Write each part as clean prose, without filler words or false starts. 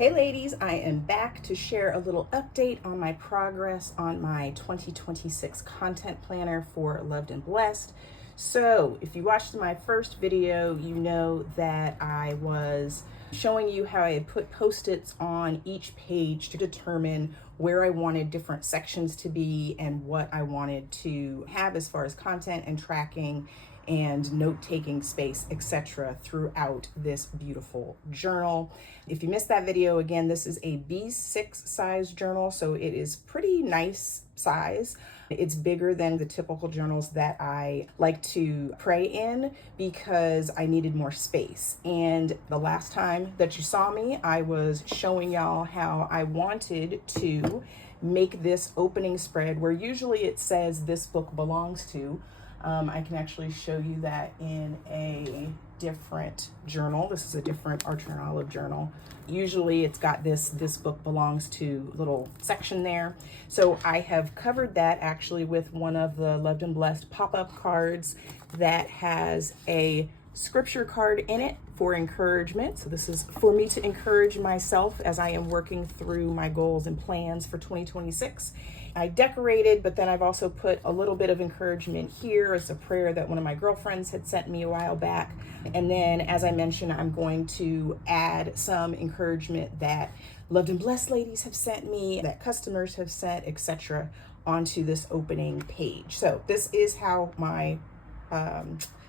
Hey ladies, I am back to share a little update on my progress on my 2026 content planner for Loved and Blessed. So if you watched my first video, you know that I was showing you how I had put post-its on each page to determine where I wanted different sections to be and what I wanted to have as far as content and tracking and note-taking space, etc. throughout this beautiful journal. If you missed that video, again, this is a B6 size journal, so it is pretty nice size. It's bigger than the typical journals that I like to pray in because I needed more space. And the last time that you saw me, I was showing y'all how I wanted to make this opening spread where usually it says this book belongs to. I can actually show you that in a different journal. This is a different Archer and Olive journal. Usually it's got this book belongs to little section there. So I have covered that actually with one of the Loved and Blessed pop-up cards that has a scripture card in it for encouragement. So this is for me to encourage myself as I am working through my goals and plans for 2026. I decorated, but then I've also put a little bit of encouragement here as a prayer that one of my girlfriends had sent me a while back. And then, as I mentioned, I'm going to add some encouragement that Loved and Blessed ladies have sent me, that customers have sent, etc., onto this opening page. So this is how my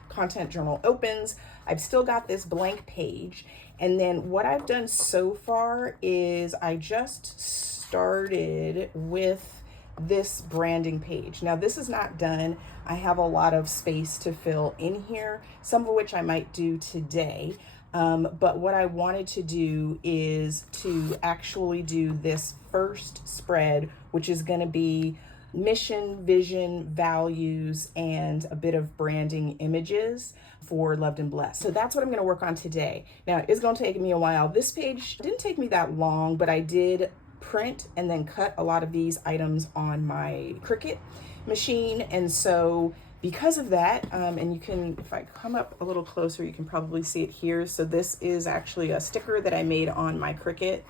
content journal opens. I've still got this blank page. And then what I've done so far is I just started with this branding page. Now this is not done. I have a lot of space to fill in here, some of which I might do today. But what I wanted to do is to actually do this first spread, which is going to be mission, vision, values, and a bit of branding images for Loved and Blessed. So that's what I'm going to work on today. Now it's going to take me a while. This page didn't take me that long, but I did print and then cut a lot of these items on my Cricut machine. And so because of that, and you can, if I come up a little closer, you can probably see it here. So this is actually a sticker that I made on my Cricut.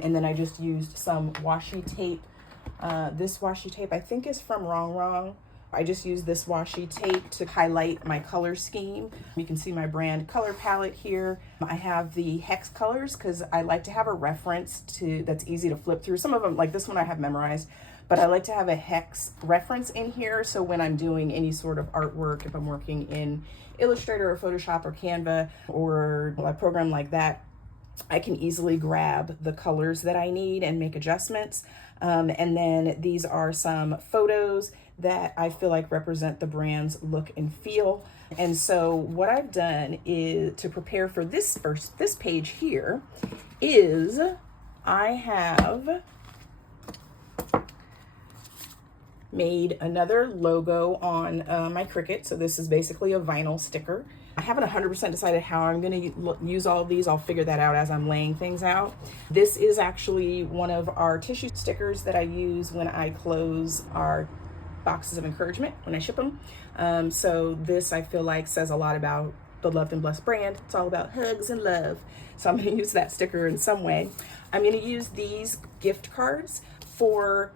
And then I just used some washi tape. This washi tape I think is from Wrong. I just used this washi tape to highlight my color scheme. You can see my brand color palette here. I have the hex colors because I like to have a reference to that's easy to flip through. Some of them, like this one, I have memorized, but I like to have a hex reference in here. So when I'm doing any sort of artwork, if I'm working in Illustrator or Photoshop or Canva or a program like that, I can easily grab the colors that I need and make adjustments. And then these are some photos that I feel like represent the brand's look and feel. And so what I've done is to prepare for this page here is I have made another logo on my Cricut. So this is basically a vinyl sticker. I haven't 100% decided how I'm going to use all of these. I'll figure that out as I'm laying things out. This is actually one of our tissue stickers that I use when I close our boxes of encouragement when I ship them. So this I feel like says a lot about the Loved and Blessed brand. It's all about hugs and love. So I'm going to use that sticker in some way. I'm going to use these gift cards for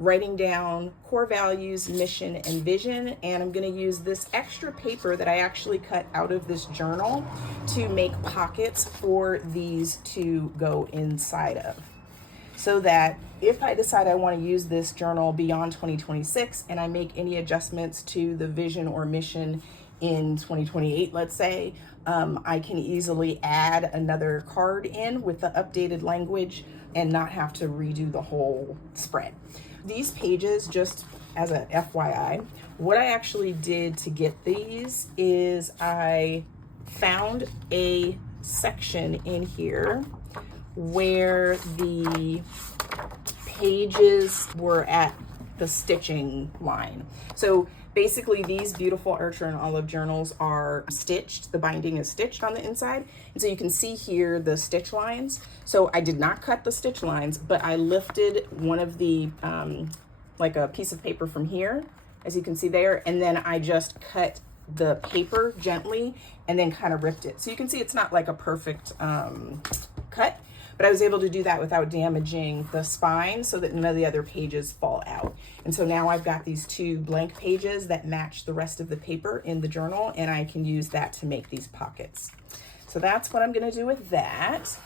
writing down core values, mission, and vision. And I'm going to use this extra paper that I actually cut out of this journal to make pockets for these to go inside of. So that if I decide I want to use this journal beyond 2026 and I make any adjustments to the vision or mission in 2028, let's say, I can easily add another card in with the updated language and not have to redo the whole spread. These pages, just as a FYI, what I actually did to get these is I found a section in here where the pages were at the stitching line. So basically these beautiful Archer and Olive journals are stitched. The binding is stitched on the inside. And so you can see here the stitch lines. So I did not cut the stitch lines, but I lifted one of the, like a piece of paper from here, as you can see there. And then I just cut the paper gently and then kind of ripped it. So you can see it's not like a perfect cut, but I was able to do that without damaging the spine so that none of the other pages fall out. And so now I've got these 2 blank pages that match the rest of the paper in the journal, and I can use that to make these pockets. So that's what I'm gonna do with that.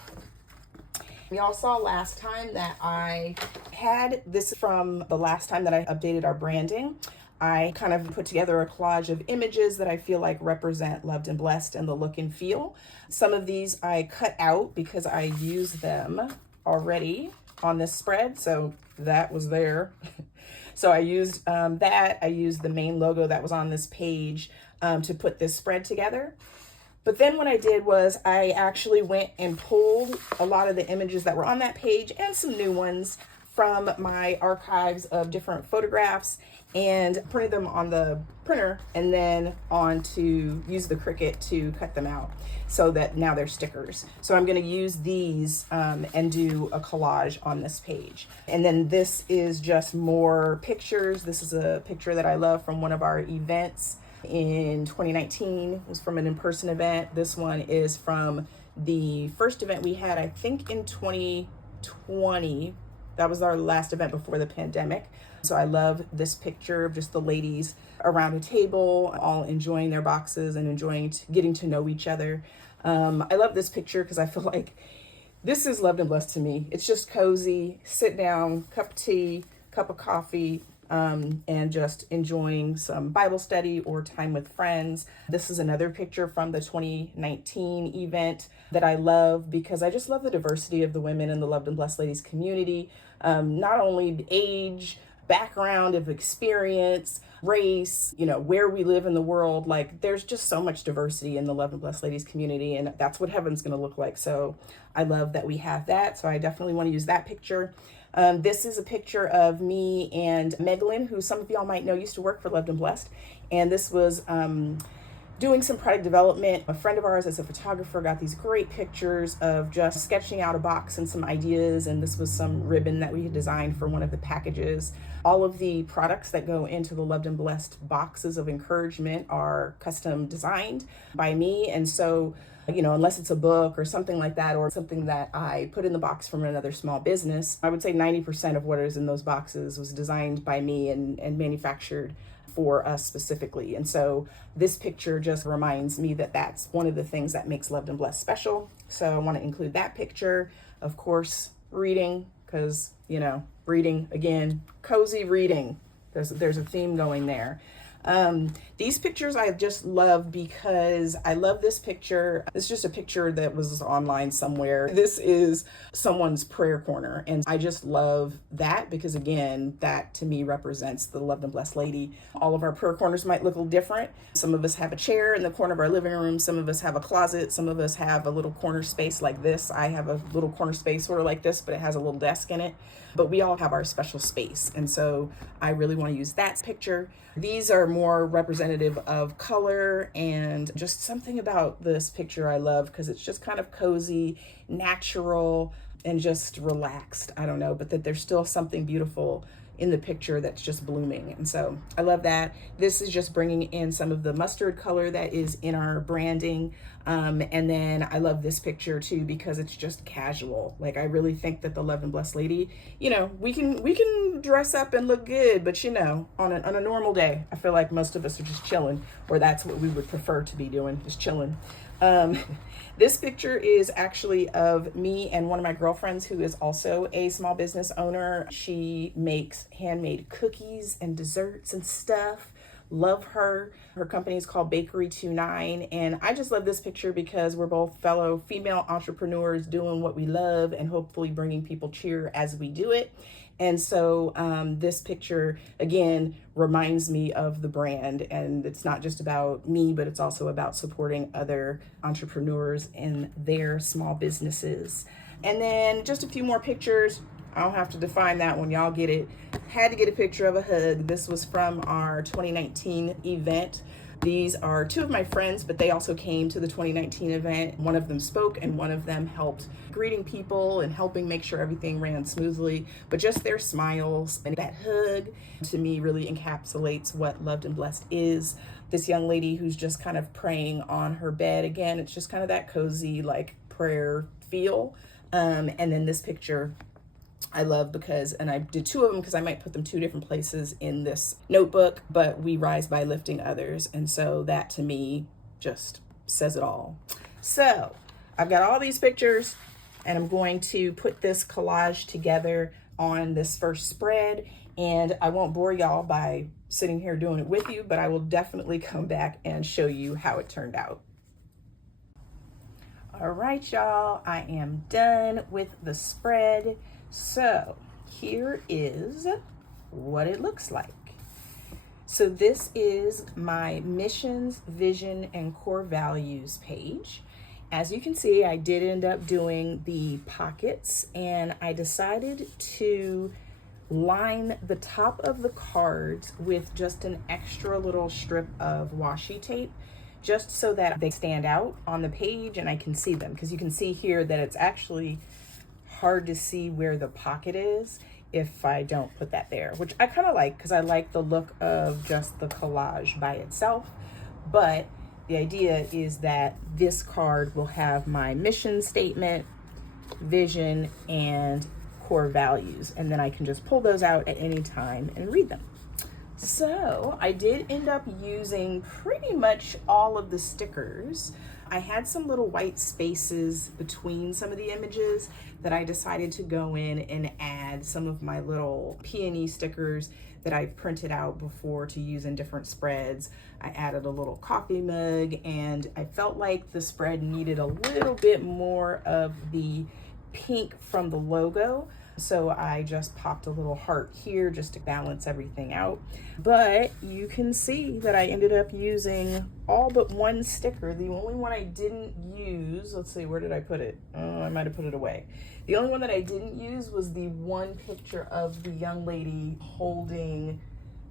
Y'all saw last time that I had this from the last time that I updated our branding. I kind of put together a collage of images that I feel like represent Loved and Blessed and the look and feel. Some of these I cut out because I used them already on this spread, so that was there. So I used that. I used the main logo that was on this page to put this spread together. But then what I did was I actually went and pulled a lot of the images that were on that page and some new ones from my archives of different photographs and printed them on the printer and then use the Cricut to cut them out so that now they're stickers. So I'm going to use these and do a collage on this page. And then this is just more pictures. This is a picture that I love from one of our events in 2019. It was from an in-person event. This one is from the first event we had, I think in 2020. That was our last event before the pandemic. So I love this picture of just the ladies around a table, all enjoying their boxes and enjoying getting to know each other. I love this picture because I feel like this is Loved and Blessed to me. It's just cozy, sit down, cup of tea, cup of coffee, and just enjoying some Bible study or time with friends. This is another picture from the 2019 event that I love because I just love the diversity of the women in the Loved and Blessed Ladies community. Not only age, background of experience, race, where we live in the world. Like there's just so much diversity in the Loved and Blessed Ladies community, and that's what heaven's going to look like. So I love that we have that. So I definitely want to use that picture. This is a picture of me and Megalyn, who some of y'all might know used to work for Loved and Blessed. And this was doing some product development. A friend of ours as a photographer got these great pictures of just sketching out a box and some ideas. And this was some ribbon that we had designed for one of the packages. All of the products that go into the Loved and Blessed boxes of encouragement are custom designed by me. And so, unless it's a book or something like that, or something that I put in the box from another small business, I would say 90% of what is in those boxes was designed by me and manufactured for us specifically. And so this picture just reminds me that that's one of the things that makes Loved and Blessed special. So I want to include that picture. Of course, reading, because, reading, again, cozy reading. There's a theme going there. These pictures I just love because I love this picture. It's just a picture that was online somewhere. This is someone's prayer corner. And I just love that because, again, that to me represents the Loved and Blessed Lady. All of our prayer corners might look a little different. Some of us have a chair in the corner of our living room. Some of us have a closet. Some of us have a little corner space like this. I have a little corner space sort of like this, but it has a little desk in it. But we all have our special space. And so I really want to use that picture. These are more representative of color and just something about this picture I love because it's just kind of cozy, natural, and just relaxed. I don't know, but that there's still something beautiful in the picture that's just blooming. And so I love that. This is just bringing in some of the mustard color that is in our branding. And then I love this picture too, because it's just casual. Like I really think that the Loved and Blessed Lady, we can dress up and look good, but on a normal day, I feel like most of us are just chilling, or that's what we would prefer to be doing, just chilling. This picture is actually of me and one of my girlfriends who is also a small business owner. She makes handmade cookies and desserts and stuff. Love her. Her company is called Bakery 29. And I just love this picture because we're both fellow female entrepreneurs doing what we love and hopefully bringing people cheer as we do it. And so this picture, again, reminds me of the brand. And it's not just about me, but it's also about supporting other entrepreneurs in their small businesses. And then just a few more pictures. I don't have to define that one. Y'all get it. Had to get a picture of a hug. This was from our 2019 event. These are two of my friends, but they also came to the 2019 event. One of them spoke and one of them helped greeting people and helping make sure everything ran smoothly. But just their smiles and that hug to me really encapsulates what Loved and Blessed is. This young lady who's just kind of praying on her bed. Again, it's just kind of that cozy like prayer feel. And then this picture I love because, and I did two of them because I might put them two different places in this notebook, but we rise by lifting others. And so that to me just says it all. So I've got all these pictures and I'm going to put this collage together on this first spread. And I won't bore y'all by sitting here doing it with you, but I will definitely come back and show you how it turned out. All right, y'all, I am done with the spread. So here is what it looks like. So this is my missions, vision, and core values page. As you can see, I did end up doing the pockets, and I decided to line the top of the cards with just an extra little strip of washi tape, just so that they stand out on the page and I can see them. Because you can see here that it's actually hard to see where the pocket is if I don't put that there, which I kind of like because I like the look of just the collage by itself. But the idea is that this card will have my mission statement, vision, and core values, and then I can just pull those out at any time and read them. So I did end up using pretty much all of the stickers. I had some little white spaces between some of the images that I decided to go in and add some of my little peony stickers that I printed out before to use in different spreads. I added a little coffee mug, and I felt like the spread needed a little bit more of the pink from the logo. So I just popped a little heart here just to balance everything out. But you can see that I ended up using all but one sticker. The only one I didn't use, let's see, where did I put it? Oh, I might have put it away. The only one that I didn't use was the one picture of the young lady holding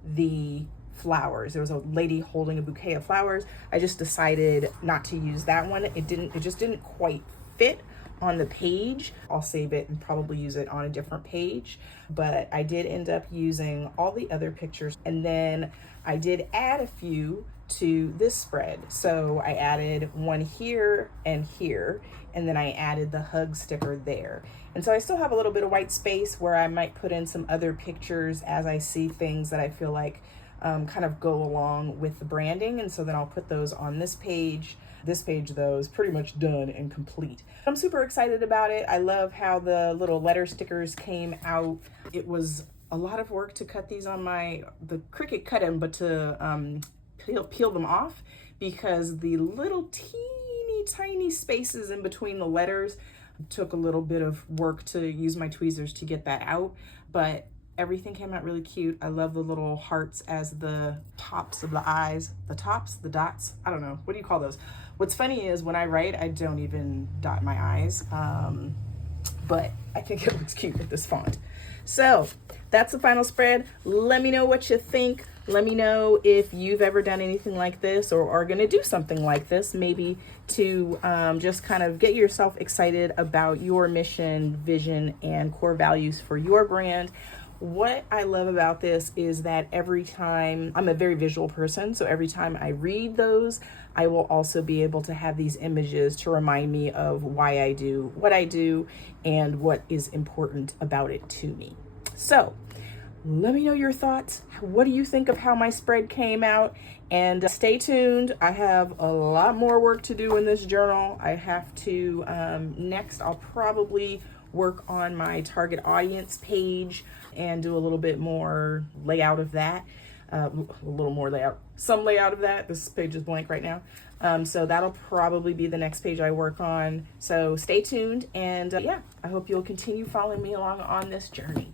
the flowers. There was a lady holding a bouquet of flowers. I just decided not to use that one. It just didn't quite fit on the page. I'll save it and probably use it on a different page, but I did end up using all the other pictures, and then I did add a few to this spread. So I added one here and here, and then I added the hug sticker there. And so I still have a little bit of white space where I might put in some other pictures as I see things that I feel like kind of go along with the branding, and so then I'll put those on this page. This page, though, is pretty much done and complete. I'm super excited about it. I love how the little letter stickers came out. It was a lot of work to cut these on the Cricut cut them, but to peel them off, because the little teeny tiny spaces in between the letters took a little bit of work to use my tweezers to get that out. But everything came out really cute. I love the little hearts as the tops of the eyes. The tops, the dots, I don't know. What do you call those? What's funny is when I write, I don't even dot my eyes, but I think it looks cute with this font. So that's the final spread. Let me know what you think. Let me know if you've ever done anything like this or are gonna do something like this, maybe to just kind of get yourself excited about your mission, vision, and core values for your brand. What I love about this is that every time, I'm a very visual person, so every time I read those, I will also be able to have these images to remind me of why I do what I do and what is important about it to me. So let me know your thoughts. What do you think of how my spread came out? And stay tuned. I have a lot more work to do in this journal. I have to, next I'll probably work on my target audience page and do a little bit more layout of that. Some layout of that. This page is blank right now. So that'll probably be the next page I work on. So stay tuned, and yeah, I hope you'll continue following me along on this journey.